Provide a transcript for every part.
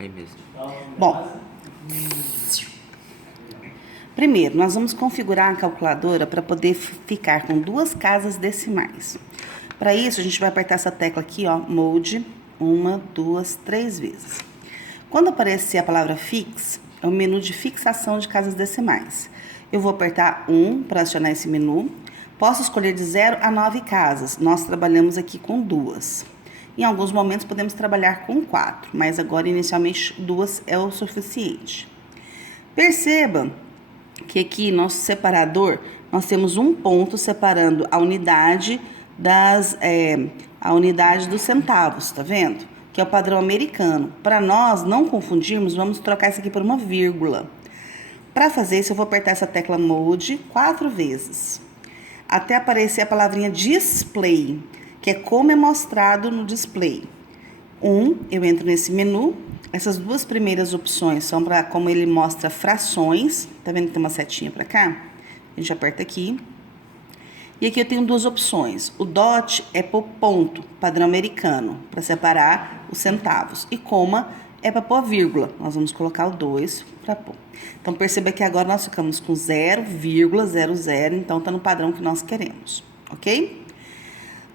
Aí mesmo. Bom, primeiro nós vamos configurar a calculadora para poder ficar com duas casas decimais. Para isso, a gente vai apertar essa tecla aqui, ó, Mode, 1, 2, 3 vezes. Quando aparecer a palavra Fix, é o menu de fixação de casas decimais. Eu vou apertar 1 para acionar esse menu. Posso escolher de 0 a 9 casas. Nós trabalhamos aqui com 2. Em alguns momentos podemos trabalhar com 4, mas agora inicialmente 2 é o suficiente. Perceba que aqui nosso separador, nós temos um ponto separando a unidade dos centavos, tá vendo? Que é o padrão americano. Para nós não confundirmos, vamos trocar isso aqui por uma vírgula. Para fazer isso, eu vou apertar essa tecla Mode 4 vezes, até aparecer a palavrinha Display, que é como é mostrado no display. Eu entro nesse menu. Essas duas primeiras opções são para como ele mostra frações. Tá vendo que tem uma setinha para cá? A gente aperta aqui. E aqui eu tenho duas opções. O dot é por ponto, padrão americano, para separar os centavos. E coma é para pôr vírgula. Nós vamos colocar o 2 para pôr. Então, perceba que agora nós ficamos com 0,00. Então, tá no padrão que nós queremos, ok?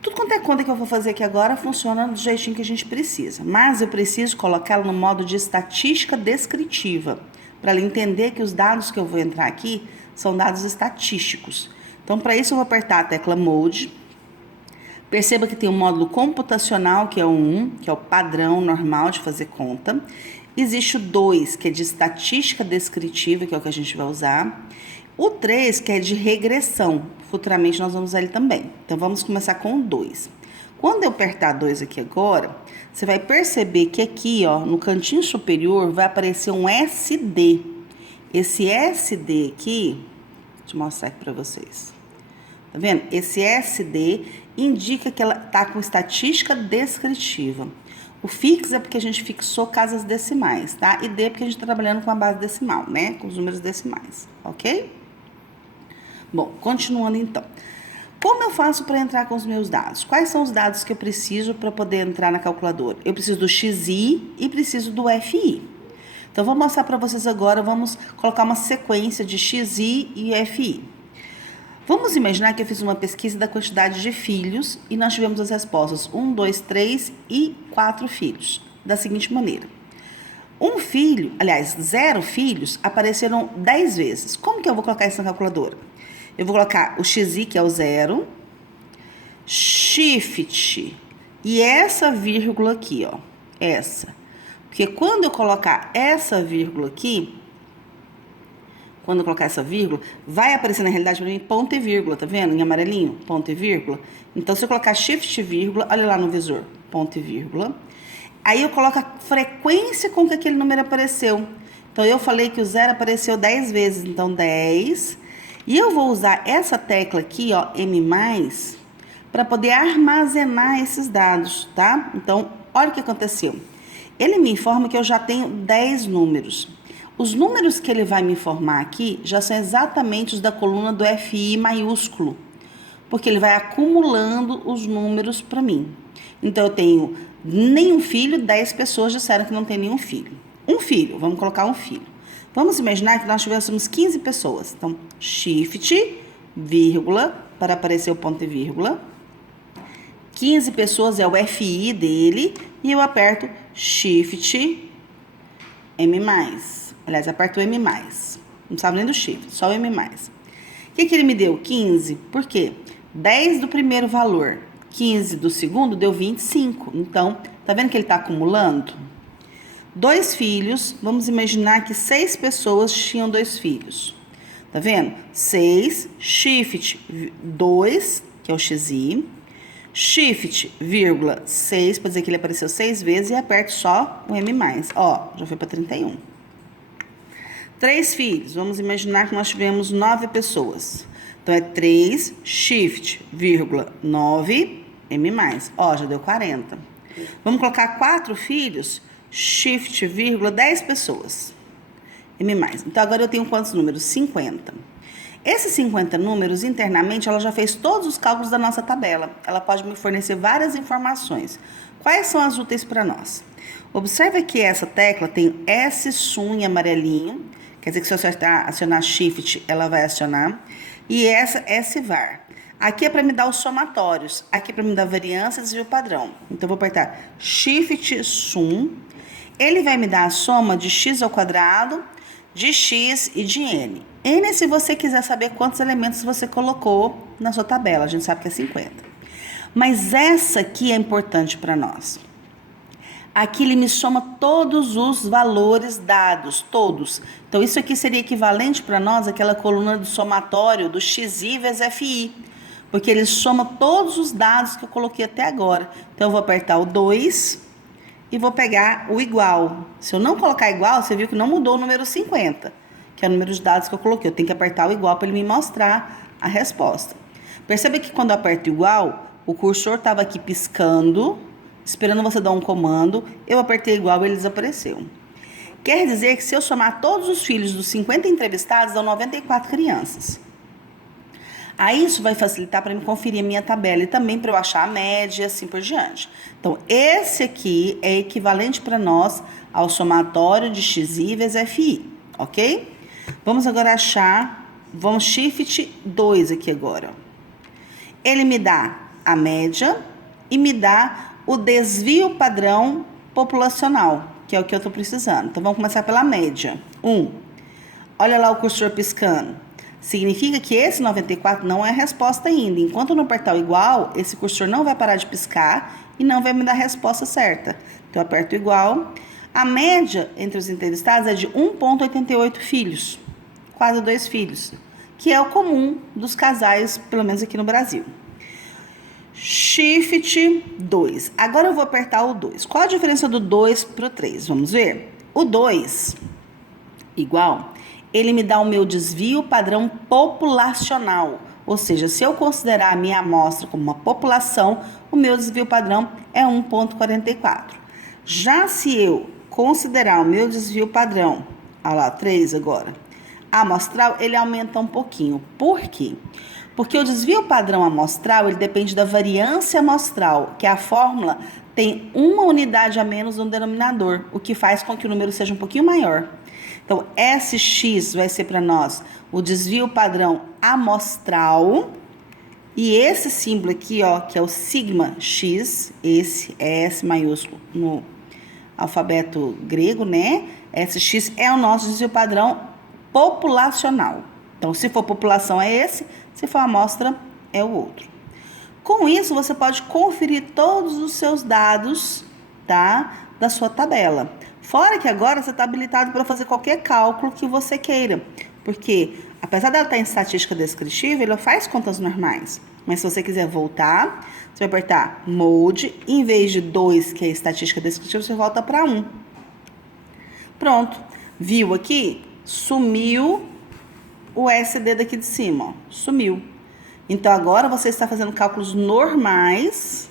Tudo quanto é conta que eu vou fazer aqui agora funciona do jeitinho que a gente precisa. Mas eu preciso colocá-lo no modo de estatística descritiva, para ele entender que os dados que eu vou entrar aqui são dados estatísticos. Então, para isso, eu vou apertar a tecla Mode. Perceba que tem o módulo computacional, que é o 1, que é o padrão normal de fazer conta. Existe o 2, que é de estatística descritiva, que é o que a gente vai usar. O 3, que é de regressão. Futuramente nós vamos usar ele também. Então, vamos começar com o 2. Quando eu apertar 2 aqui agora, você vai perceber que aqui, ó, no cantinho superior, vai aparecer um SD. Esse SD aqui, deixa eu mostrar aqui para vocês. Tá vendo? Esse SD indica que ela tá com estatística descritiva. O fix é porque a gente fixou casas decimais, tá? E D porque a gente tá trabalhando com a base decimal, né? Com os números decimais, ok? Bom, continuando então. Como eu faço para entrar com os meus dados? Quais são os dados que eu preciso para poder entrar na calculadora? Eu preciso do XI e preciso do FI. Então, vou mostrar para vocês agora, vamos colocar uma sequência de XI e FI. Vamos imaginar que eu fiz uma pesquisa da quantidade de filhos e nós tivemos as respostas 1, 2, 3 e 4 filhos. Da seguinte maneira. 0 filhos apareceram 10 vezes. Como que eu vou colocar isso na calculadora? Eu vou colocar o XI, que é o 0, shift, e essa vírgula aqui, ó, essa. Porque quando eu colocar essa vírgula aqui, vai aparecer na realidade para mim ponto e vírgula, tá vendo? Em amarelinho, ponto e vírgula. Então, se eu colocar shift, vírgula, olha lá no visor, ponto e vírgula. Aí eu coloco a frequência com que aquele número apareceu. Então, eu falei que o 0 apareceu 10 vezes, então 10. E eu vou usar essa tecla aqui, ó, M+, para poder armazenar esses dados, tá? Então, olha o que aconteceu. Ele me informa que eu já tenho 10 números. Os números que ele vai me informar aqui já são exatamente os da coluna do FI maiúsculo, porque ele vai acumulando os números para mim. Então, eu tenho nenhum filho, 10 pessoas disseram que não tem nenhum filho. Um filho, vamos colocar um filho. Vamos imaginar que nós tivéssemos 15 pessoas. Então, shift, vírgula, para aparecer o ponto e vírgula. 15 pessoas é o FI dele e eu aperto shift, M+. Aliás, aperto o M+. Não precisava nem do shift, só o M+. O que ele me deu? 15. Por quê? 10 do primeiro valor, 15 do segundo deu 25. Então, tá vendo que ele está acumulando? 2 filhos, vamos imaginar que 6 pessoas tinham 2 filhos. Tá vendo? 6, shift, 2, que é o XI, shift, vírgula, 6, para dizer que ele apareceu 6 vezes, e aperto só o M+. Ó, já foi para 31. 3 filhos, vamos imaginar que nós tivemos 9 pessoas. Então, é 3, shift, vírgula, 9, M+. Ó, já deu 40. Vamos colocar 4 filhos, shift, vírgula, 10 pessoas. M+. Então, agora eu tenho quantos números? 50. Esses 50 números, internamente, ela já fez todos os cálculos da nossa tabela. Ela pode me fornecer várias informações. Quais são as úteis para nós? Observe que essa tecla tem S sum em amarelinho, quer dizer que se você acionar Shift, ela vai acionar, e essa S var. Aqui é para me dar os somatórios, aqui é para me dar variância e desvio padrão. Então, eu vou apertar Shift sum, ele vai me dar a soma de x ao quadrado, de x e de n. N é se você quiser saber quantos elementos você colocou na sua tabela, a gente sabe que é 50. Mas essa aqui é importante para nós. Aqui ele me soma todos os valores dados, todos. Então, isso aqui seria equivalente para nós àquela coluna do somatório do xi vezes fi, porque ele soma todos os dados que eu coloquei até agora. Então, eu vou apertar o 2 e vou pegar o igual. Se eu não colocar igual, você viu que não mudou o número 50, que é o número de dados que eu coloquei. Eu tenho que apertar o igual para ele me mostrar a resposta. Perceba que quando eu aperto igual, o cursor estava aqui piscando, esperando você dar um comando, eu apertei igual e ele desapareceu. Quer dizer que se eu somar todos os filhos dos 50 entrevistados, dão 94 crianças. Aí isso vai facilitar para me conferir a minha tabela e também para eu achar a média e assim por diante. Então, esse aqui é equivalente para nós ao somatório de xi vezes fi, ok? Vamos agora achar, vamos Shift 2 aqui agora. Ele me dá a média e me dá o desvio padrão populacional, que é o que eu estou precisando. Então, vamos começar pela média. 1. Olha lá o cursor piscando. Significa que esse 94 não é a resposta ainda. Enquanto eu não apertar o igual, esse cursor não vai parar de piscar e não vai me dar a resposta certa. Então, eu aperto o igual. A média entre os entrevistados é de 1,88 filhos. Quase 2 filhos. Que é o comum dos casais, pelo menos aqui no Brasil. Shift 2. Agora eu vou apertar o 2. Qual a diferença do 2 para o 3? Vamos ver? O 2, igual, ele me dá o meu desvio padrão populacional. Ou seja, se eu considerar a minha amostra como uma população, o meu desvio padrão é 1,44. Já se eu considerar o meu desvio padrão, olha lá, 3 agora, amostral, ele aumenta um pouquinho. Por quê? Porque o desvio padrão amostral, ele depende da variância amostral, que a fórmula tem uma unidade a menos no denominador, o que faz com que o número seja um pouquinho maior. Então, SX vai ser para nós o desvio padrão amostral, e esse símbolo aqui, ó, que é o sigma X, esse é S maiúsculo no alfabeto grego, né? SX é o nosso desvio padrão populacional. Então, se for população é esse, se for amostra é o outro. Com isso, você pode conferir todos os seus dados, tá, da sua tabela. Fora que agora você está habilitado para fazer qualquer cálculo que você queira. Porque, apesar dela estar em estatística descritiva, ela faz contas normais. Mas se você quiser voltar, você vai apertar Mode. Em vez de 2, que é estatística descritiva, você volta para 1. Pronto. Viu aqui? Sumiu o SD daqui de cima, ó, sumiu. Então, agora você está fazendo cálculos normais,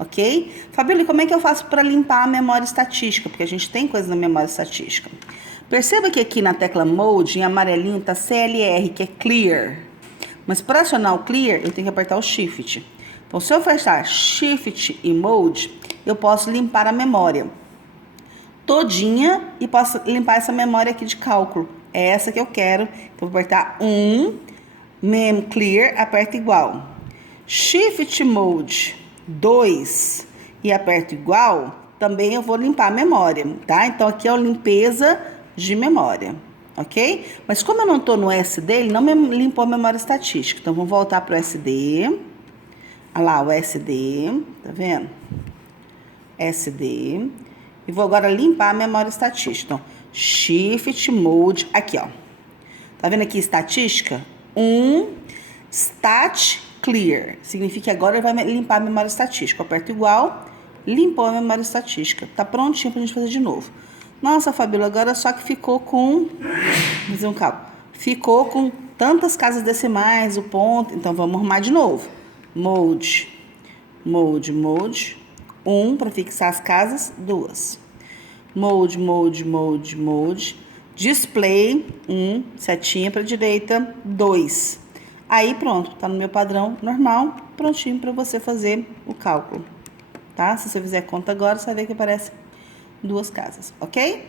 ok? Fabíola, e como é que eu faço para limpar a memória estatística? Porque a gente tem coisa na memória estatística. Perceba que aqui na tecla Mode, em amarelinho, está CLR, que é Clear. Mas para acionar o Clear, eu tenho que apertar o Shift. Então, se eu apertar Shift e Mode, eu posso limpar a memória todinha e posso limpar essa memória aqui de cálculo. É essa que eu quero. Então, vou apertar 1, Mem Clear, aperto igual. Shift Mode 2 e aperto igual, também eu vou limpar a memória, tá? Então, aqui é a limpeza de memória, ok? Mas como eu não tô no SD, ele não me limpou a memória estatística. Então, vamos voltar pro SD. Olha lá, o SD, tá vendo? SD. E vou agora limpar a memória estatística. Então, Shift Mode, aqui, ó. Tá vendo aqui estatística? 1, Stat Clear. Significa que agora ele vai limpar a memória estatística. Eu aperto igual, limpou a memória estatística. Tá prontinho pra gente fazer de novo. Nossa, Fabíola, agora só que ficou com... Vou fazer um cálculo. Ficou com tantas casas decimais, o ponto. Então, vamos arrumar de novo. Mode. 1 para fixar as casas, 2. Mode. Display, 1, setinha para direita, 2. Aí pronto, tá no meu padrão normal, prontinho para você fazer o cálculo. tá? Se você fizer a conta agora, você vai ver que aparece duas casas, ok?